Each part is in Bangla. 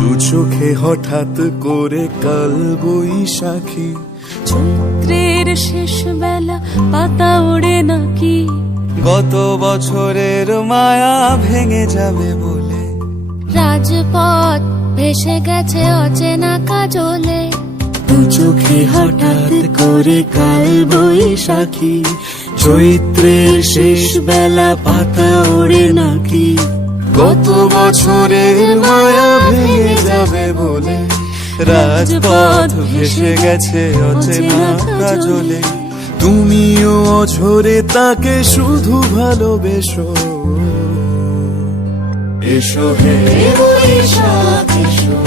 দু চোখে হঠাৎ করে কাল বৈশাখী, চৈত্রের শেষ বেলা পাতা ওড়ে নাকি, গত বছরের মায়া ভেঙে যাবে বলে, রাজপথ ভেসে গেছে অচেনা কাজলে, দু চোখে হঠাৎ করে কাল বৈশাখী, চৈত্রের শেষ বেলা পাতা ওড়ে নাকি, গত বছরের মায়া ভেঙে যাবে বলে, রাজপথ ভেসে গেছে অচেনা কাজলে, তুমিও অঝরে তাকে শুধু ভালোবেসো। এসো হে বৈশাখ এসো,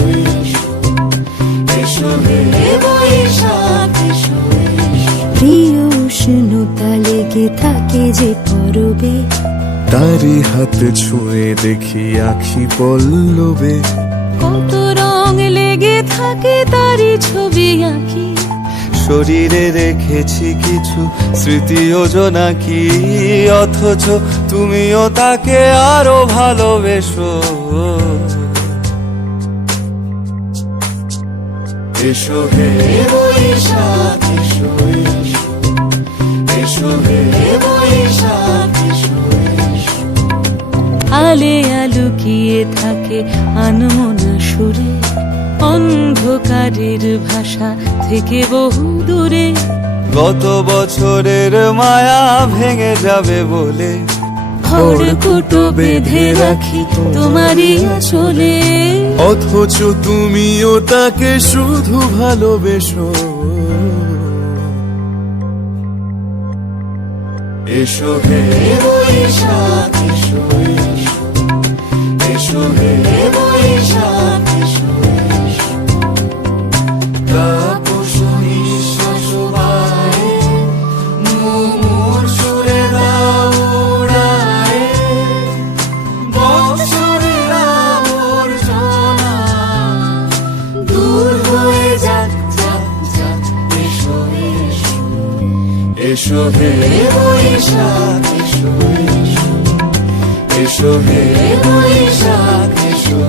এসো হে বৈশাখ এসো। প্রিয় উষ্ণতা লেগে থাকে যে পরবে, তারি হাত ছুঁয়ে দেখি আখি পল্লবে, কত রং লেগে থাকে তারই ছবি আঁকি, শরীরে রেখেছি কিছু স্মৃতি জোনাকি, অথচ তুমিও তাকে আরো ভালোবেসো। এসো হে বৈশাখ এসো, এসো হে বৈশাখ এসো। আলে আলুকিয়ে থাকে আনমনা সুরে, অন্ধকারের ভাষা থেকে বহু দূরে, গত বছরের মায়া ভেঙে যাবে বলে, খড়কুটো বেঁধে রাখি তোমারই আঁচলে, অথচ তুমিও তাকে শুধু ভালোবেসো। এসো হে বৈশাখ এসো, এসো হে বৈশাখ এসো। তাপস নিঃশ্বাস বায়ে, মুমুর সুরে দাও উড়ায়ে, বৎসরের আবর্জনা দূর হয়ে যাক যাক যাক। এসো এসো, এসো হে বৈশাখ এসো, এসো হে বৈশাখ এসো।